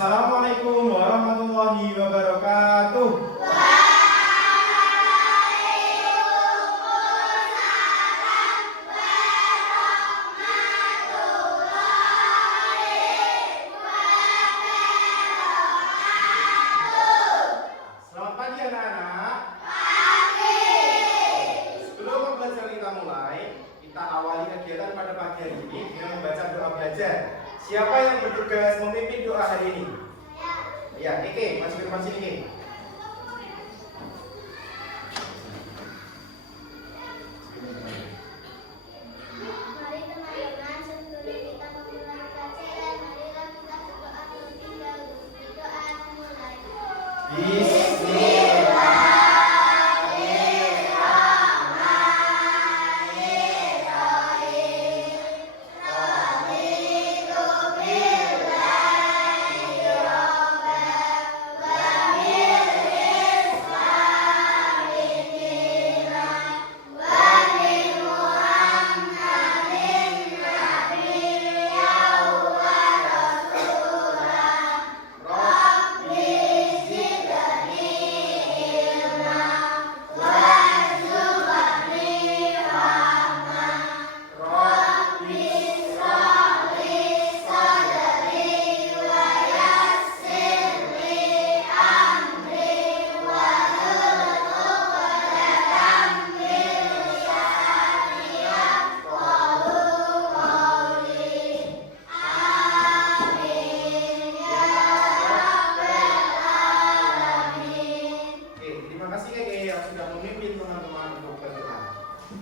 Assalamualaikum warahmatullahi wabarakatuh. Selamat pagi anak-anak. Sebelum pembelajaran kita mulai, kita awali kegiatan pada pagi hari ini dengan membaca doa belajar. Siapa yang bertugas memimpin doa hari ini? Ya, Nike, masuk ke depan sini, Nike. Mari teman-teman, sebelum kita memulai pelajaran, marilah kita berdoa terlebih dahulu. Berdoa dimulai.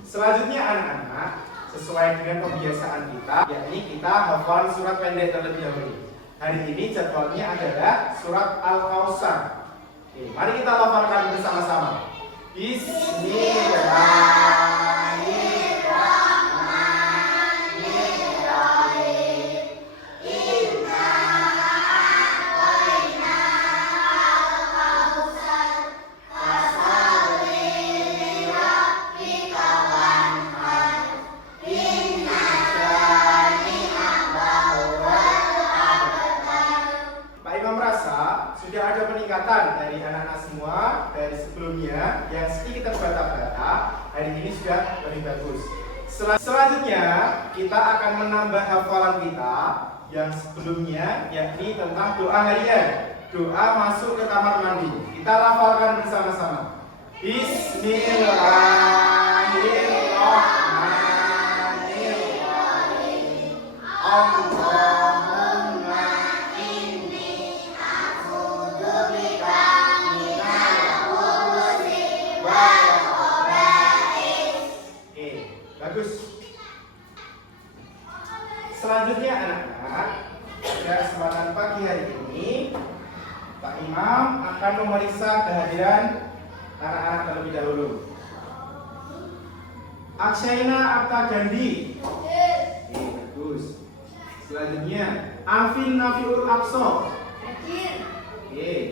Selanjutnya anak-anak, sesuai dengan kebiasaan kita, yakni kita hafal surat pendek terlebih dahulu. Hari ini jadwalnya adalah surat Al-Kautsar. Oke, mari kita hafalkan bersama-sama. Bismillahirrahmanirrahim. Sudah ada peningkatan dari anak-anak semua dari sebelumnya yang sedikit terbata-bata, hari ini sudah lebih bagus. Selanjutnya kita akan menambah hafalan kita yang sebelumnya, yakni tentang doa harian, doa masuk ke kamar mandi. Kita hafalkan bersama-sama. Bismillahirrahmanirrahim. Selanjutnya anak-anak, pada kesempatan pagi hari ini Pak Imam akan memeriksa kehadiran anak-anak terlebih dahulu. Aksyaina Abta Gandhi. Bagus. Selanjutnya Alvin Nafiul Aqsa.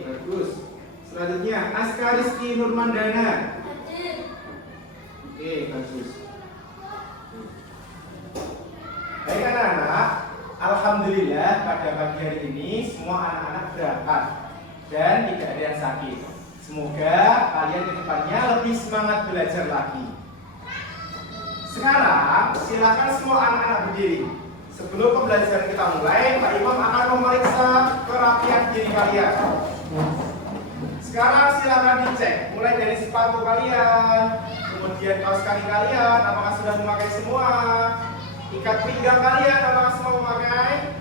Bagus. Selanjutnya Askariski Nurmandana. Bagus. Baik anak-anak, alhamdulillah pada pagi hari ini semua anak-anak berangkat dan tidak ada yang sakit. Semoga kalian ke depannya lebih semangat belajar lagi. Sekarang silakan semua anak-anak berdiri. Sebelum pembelajaran kita mulai, Pak Imam akan memeriksa kerapian diri kalian. Sekarang silakan dicek, mulai dari sepatu kalian, kemudian kaos kaki kalian, apakah sudah memakai semua. Ikat pinggang kalian apakah semua memakai?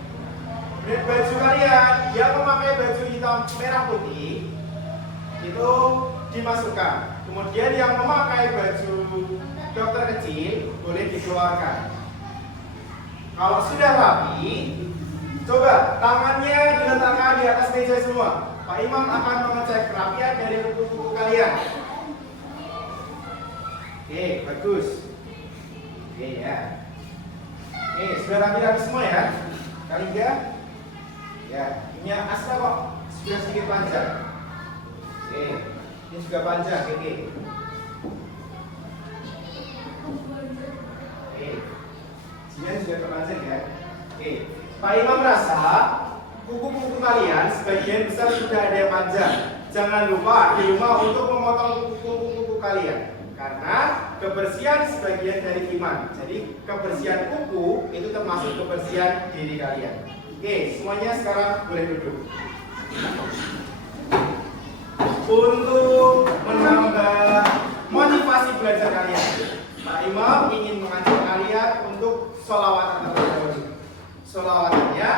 Dan baju kalian yang memakai baju hitam merah putih itu dimasukkan. Kemudian yang memakai baju dokter kecil boleh dikeluarkan. Kalau sudah rapi, coba tangannya diletakkan di atas meja semua. Pak Imam akan mengecek kerapian dari kuku-kuku kalian. Bagus. Ya. Sudah rapi-rapi semua ya? Kali enggak? Ya, ini asal kok sudah sedikit panjang. Ini juga panjang, Jian juga terpanjang ya. Pak Imam rasa kuku-kuku kalian sebagian besar sudah ada yang panjang. Jangan lupa di rumah untuk memotong kuku-kuku kalian. Karena kebersihan sebagian dari iman. Jadi kebersihan kuku itu termasuk kebersihan diri kalian. Oke, semuanya sekarang boleh duduk. Untuk menambah motivasi belajar kalian, Pak Imam ingin mengajak kalian untuk sholawatan terlebih dahulu. Sholawatannya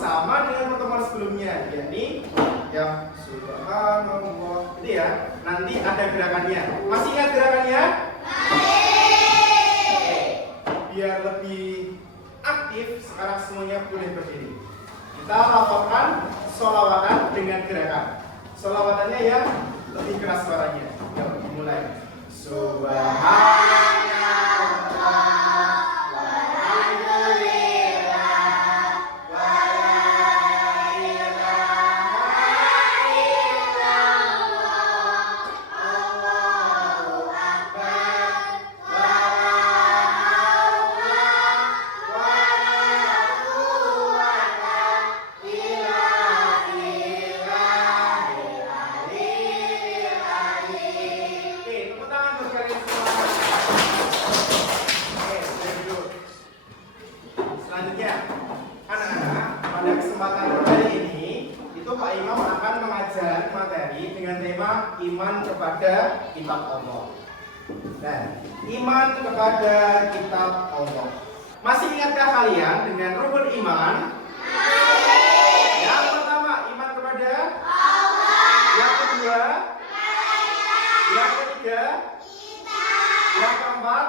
sama dengan pertemuan sebelumnya, yakni yang subhanallah. Jadi ya, nanti ada gerakannya. Masih ingat gerakannya? Oke. Biar lebih aktif, sekarang semuanya boleh berdiri. Kita lakukan sholawatan dengan gerakan. Sholawatannya yang lebih keras suaranya. Yuk, mulai. Subhanallah. Iman kepada kitab Allah. Nah, iman kepada kitab Allah. Masih ingatkah kalian dengan rukun iman? Yang pertama, iman kepada Allah. Yang kedua, yang ketiga, yang keempat,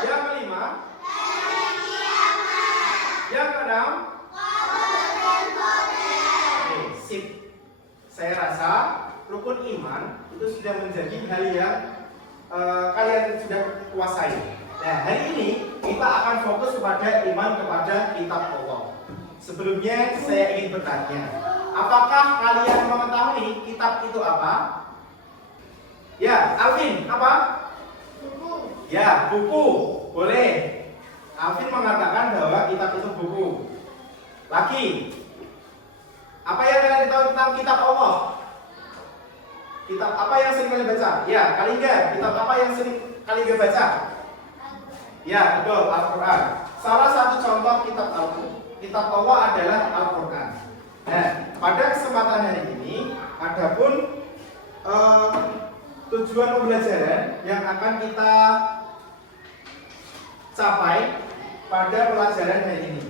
yang kelima, yang keenam. Sip. Saya rasa rukun iman itu sudah menjadi hal yang kalian sudah kuasai. Nah, hari ini kita akan fokus kepada iman kepada kitab Allah. Sebelumnya saya ingin bertanya, apakah kalian mengetahui kitab itu apa? Ya, Alvin, apa? Buku. Ya, buku. Boleh. Alvin mengatakan bahwa kitab itu buku. Lagi. Apa yang kalian tahu tentang kitab Allah? Kitab apa yang sering kalian baca? Ya, Kaliga. Kitab apa yang sering Kaliga baca? Ya, betul, Al-Quran. Salah satu contoh kitab Allah adalah Al-Quran. Nah, pada kesempatan hari ini, adapun tujuan pembelajaran yang akan kita capai pada pelajaran hari ini.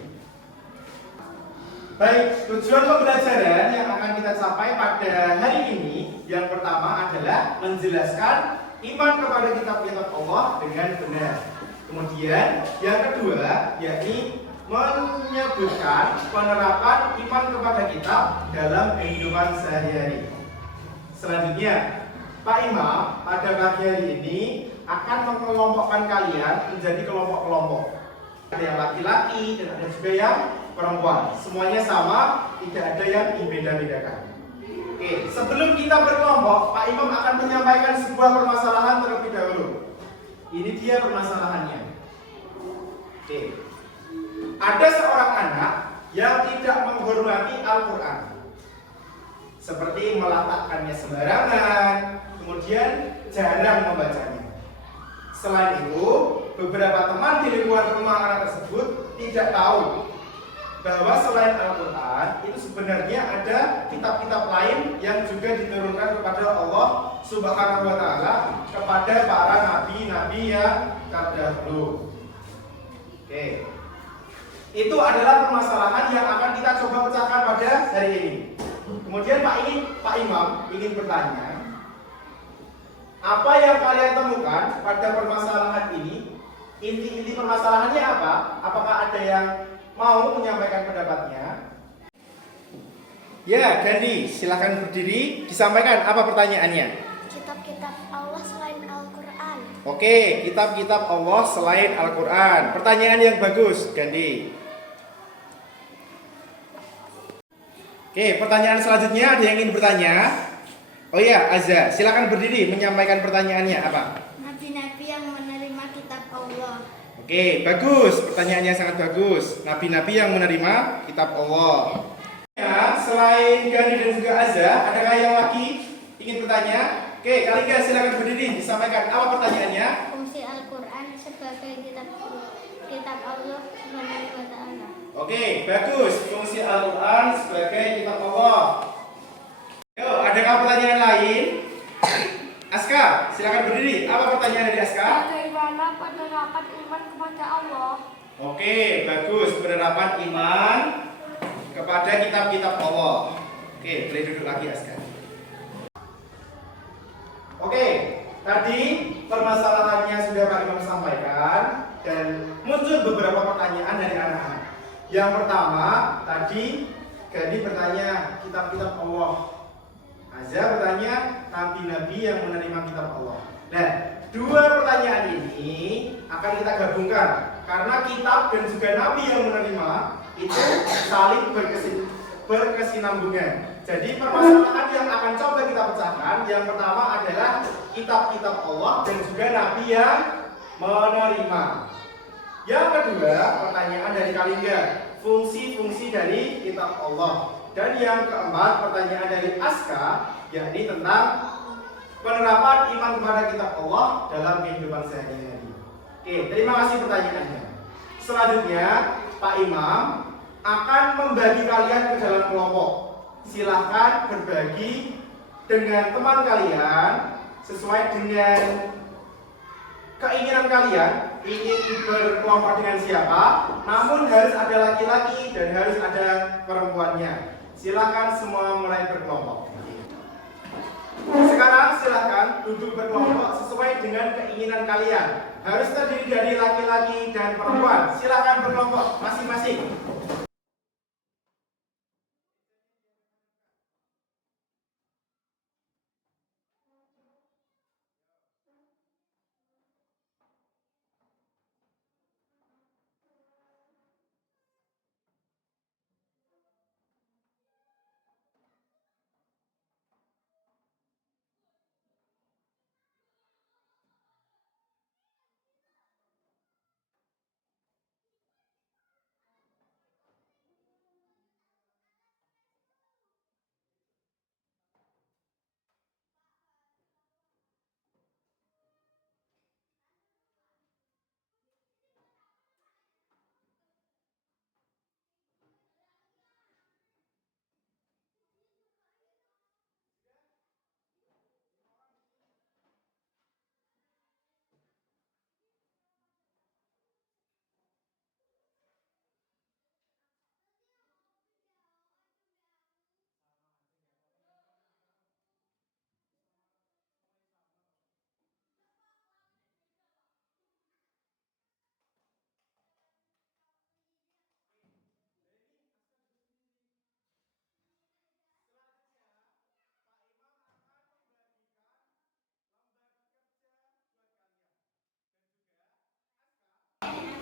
Baik, tujuan pembelajaran yang akan kita capai pada hari ini yang pertama adalah menjelaskan iman kepada kitab-kitab Allah dengan benar. Kemudian yang kedua yakni menyebutkan penerapan iman kepada kitab dalam kehidupan sehari-hari. Selanjutnya, Pak Imam pada pagi hari ini akan mengelompokkan kalian menjadi kelompok-kelompok. Ada yang laki-laki dan ada juga yang perempuan. Semuanya sama, tidak ada yang dibeda-bedakan. Oke, sebelum kita berkelompok, Pak Imam akan menyampaikan sebuah permasalahan terlebih dahulu. Ini dia permasalahannya. Oke. Ada seorang anak yang tidak menghormati Al-Quran. Seperti meletakkannya sembarangan, kemudian jarang membacanya. Selain itu, beberapa teman di lingkungan rumah anak tersebut tidak tahu bahwa selain Al-Quran itu sebenarnya ada kitab-kitab lain yang juga diturunkan kepada Allah Subhanahu wa Ta'ala kepada para nabi-nabi yang terdahulu. Oke. Itu adalah permasalahan yang akan kita coba pecahkan pada hari ini. Kemudian Pak Imam ingin bertanya, apa yang kalian temukan pada permasalahan ini? Inti-inti permasalahannya apa? Apakah ada yang mau menyampaikan pendapatnya? Ya, Gandhi, silakan berdiri, disampaikan apa pertanyaannya. Kitab-kitab Allah selain Al-Quran. Oke, kitab-kitab Allah selain Al-Quran. Pertanyaan yang bagus, Gandhi. Oke, pertanyaan selanjutnya ada yang ingin bertanya? Oh iya, Azza, silakan berdiri menyampaikan pertanyaannya apa? Nabi-nabi yang menerima kitab Allah. Oke, bagus. Pertanyaannya sangat bagus. Nabi-nabi yang menerima kitab Allah. Ya, selain Gani dan juga Azza, adakah yang lagi ingin bertanya? Oke, Kalingga silakan berdiri disampaikan apa pertanyaannya? Fungsi Al-Quran sebagai kitab Allah Subhanahu wa Ta'ala. Oke, bagus. Fungsi Al-Quran sebagai kitab Allah. Yuk, adakah pertanyaan lain? Aska, silakan berdiri. Apa pertanyaan dari Aska? Bagaimana penerapan iman kepada Allah? Oke, bagus. Penerapan iman kepada kitab-kitab Allah. Oke, boleh duduk lagi Aska. Oke, tadi permasalahannya sudah Pak Imam sampaikan dan muncul beberapa pertanyaan dari anak-anak. Yang pertama, tadi Gani bertanya kitab-kitab Allah. Azza bertanya nabi-nabi yang menerima kitab Allah. Nah, dua pertanyaan ini akan kita gabungkan karena kitab dan juga nabi yang menerima itu saling berkesinambungan. Jadi permasalahan yang akan coba kita pecahkan yang pertama adalah kitab-kitab Allah dan juga nabi yang menerima. Yang kedua, pertanyaan dari Kalingga, fungsi-fungsi dari kitab Allah. Dan yang keempat, pertanyaan dari Aska, yakni tentang penerapan iman kepada kitab Allah dalam kehidupan sehari-hari. Oke, terima kasih pertanyaannya. Selanjutnya, Pak Imam akan membagi kalian ke dalam kelompok. Silahkan berbagi dengan teman kalian sesuai dengan keinginan kalian. Ingin berkelompok dengan siapa? Namun harus ada laki-laki dan harus ada perempuannya. Silakan semua mulai berkelompok. Sekarang silakan duduk berkelompok sesuai dengan keinginan kalian. Harus terdiri dari laki-laki dan perempuan. Silakan berkelompok masing-masing.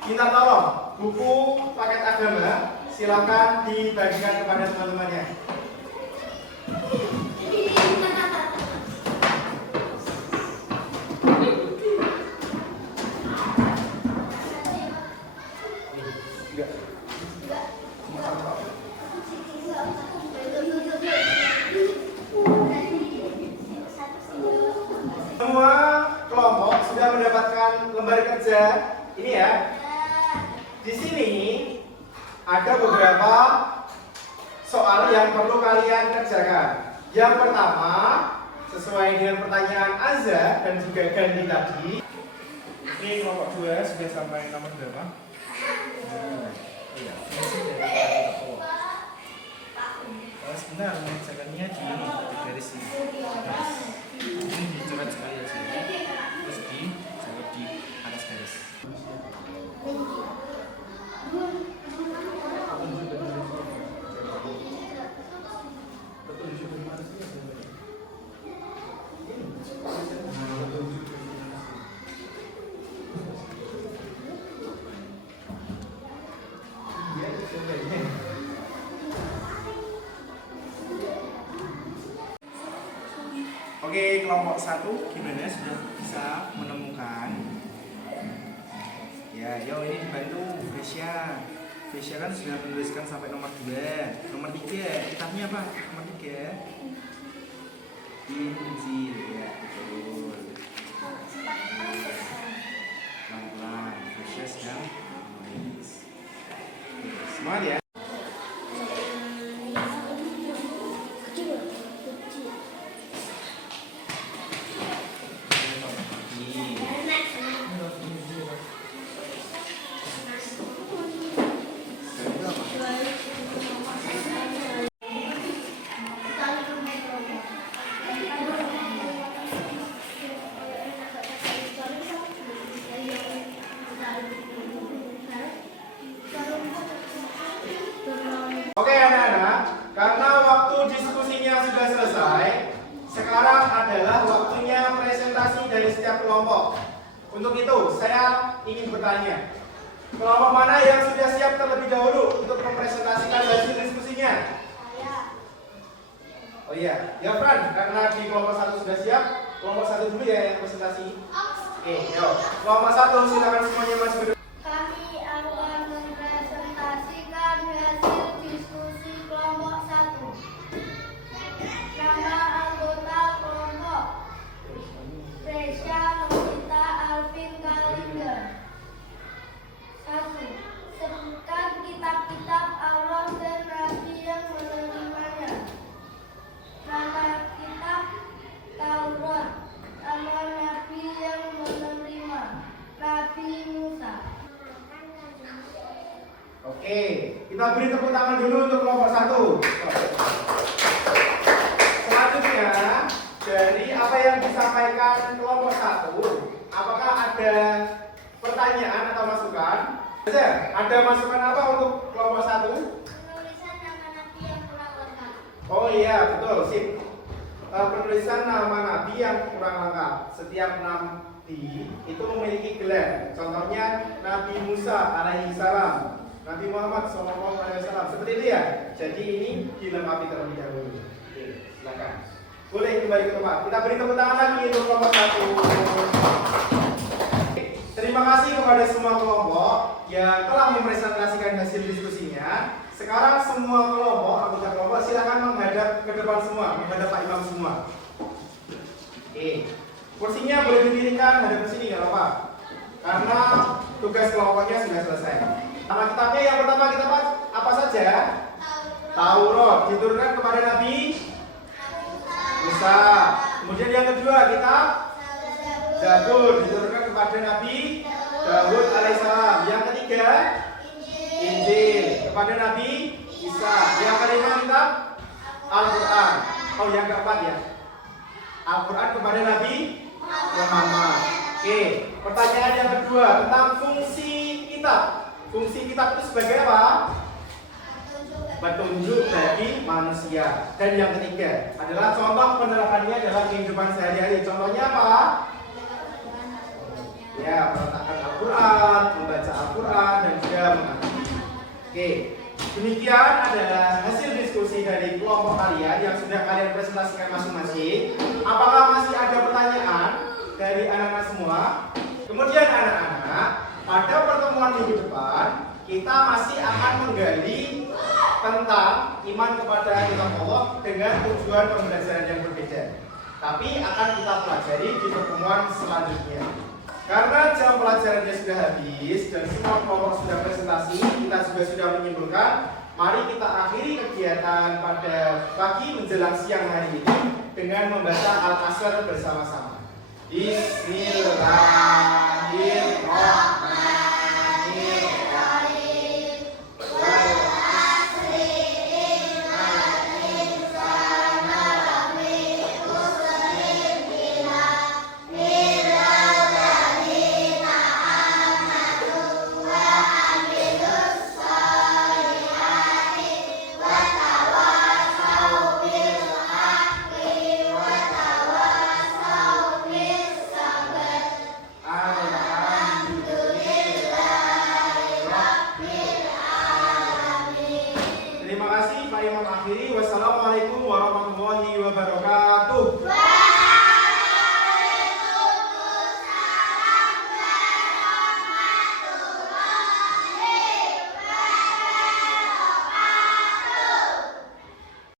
Minta tolong buku paket agama silakan dibagikan kepada teman-temannya. Semua kelompok sudah mendapatkan lembar kerja ini ya. Di sini ada beberapa soal yang perlu kalian kerjakan. Yang pertama, sesuai dengan pertanyaan Azza dan juga Gandhi tadi. Oke, kelompok 2 sudah sampai nomor berapa? Iya, sebentar, mengerjakannya di garis ini. Ini dicoret sekali aja. Terus dijawab di atas garis. Oke, kelompok 1 gimana? Sudah bisa menemukan? Ya, Yo ini dibantu Vesya. Vesya kan sudah menuliskan sampai nomor 2. Nomor 3, kitabnya apa? Nomor 3. Injil, ya betul. Pelan-pelan, Vesya sedang menulis. Semangat ya. Oke anak-anak, karena waktu diskusinya sudah selesai, sekarang adalah waktunya presentasi dari setiap kelompok. Untuk itu, saya ingin bertanya, kelompok mana yang sudah siap terlebih dahulu untuk mempresentasikan hasil diskusinya? Oh iya, ya Fran, karena di kelompok 1 sudah siap, kelompok 1 dulu ya yang presentasi. Oke, yuk. Kelompok 1 silakan semuanya masuk ke Kami akan mempresentasikan hasil diskusi kelompok 1. Nama anggota kelompok Vesya Novita Alvin Kalinga. 1. Sebutkan kitab-kitab Allah dan Nabi yang menerimanya. Nama kitab Taurat. Nama Nabi yang menerima, Nabi Musa. Oke, kita beri tepuk tangan dulu untuk kelompok 1. Selanjutnya, dari apa yang disampaikan kelompok 1, apakah ada pertanyaan atau masukan? Ada masukan apa untuk kelompok 1? Penulisan nama Nabi yang kurang lengkap. Oh iya, betul, sip. Penulisan nama Nabi yang kurang lengkap. Setiap Nabi itu memiliki gelar. Contohnya Nabi Musa alaihi salam, Nabi Muhammad sallallahu alaihi wasallam. Seperti itu ya. Jadi ini dilengkapi terlebih dahulu. Oke, silakan. Boleh kembali ke tempat. Kita beri tepuk tangan lagi untuk kelompok 1. Terima kasih kepada semua kelompok yang telah mempresentasikan hasil diskusinya. Sekarang semua kelompok, anggota kelompok silakan menghadap ke depan semua, menghadap Pak Imam semua. Oke. Kursinya boleh didirikan hadap ke sini, nggak apa-apa. Karena tugas kelompoknya sudah selesai. Nama kitabnya yang pertama kita apa saja? Taurat diturunkan kepada Nabi Musa. Kemudian yang kedua kitab Zabur diturunkan kepada Nabi Daud alaihissalam. Yang ketiga Injil kepada Nabi Isa. Yang kelima kitab Al-Quran. Oh yang keempat ya, Al-Quran kepada Nabi Muhammad. Oke, pertanyaan yang kedua tentang fungsi kitab. Fungsi kitab itu sebagai apa? Petunjuk bagi manusia. Dan yang ketiga adalah contoh penerapannya dalam kehidupan sehari-hari. Contohnya apa? Ya, peletakan Al-Quran, membaca Al-Quran, dan juga mengaji. Oke, demikian adalah hasil diskusi dari kelompok kalian yang sudah kalian presentasikan masing-masing. Apakah masih ada pertanyaan dari anak-anak semua? Kemudian anak-anak, pada pertemuan minggu depan kita masih akan menggali tentang iman kepada kitab Allah dengan tujuan pembelajaran yang berbeda. Tapi akan kita pelajari di pertemuan selanjutnya. Karena jam pelajarannya sudah habis dan semua kelompok sudah presentasi, kita juga sudah menyimpulkan. Mari kita akhiri kegiatan pada pagi menjelang siang hari ini dengan membaca Al-Asr bersama-sama. Bismillahirrahmanirrahim. Terima kasih Pak Imam akhiri. Wassalamualaikum warahmatullahi wabarakatuh.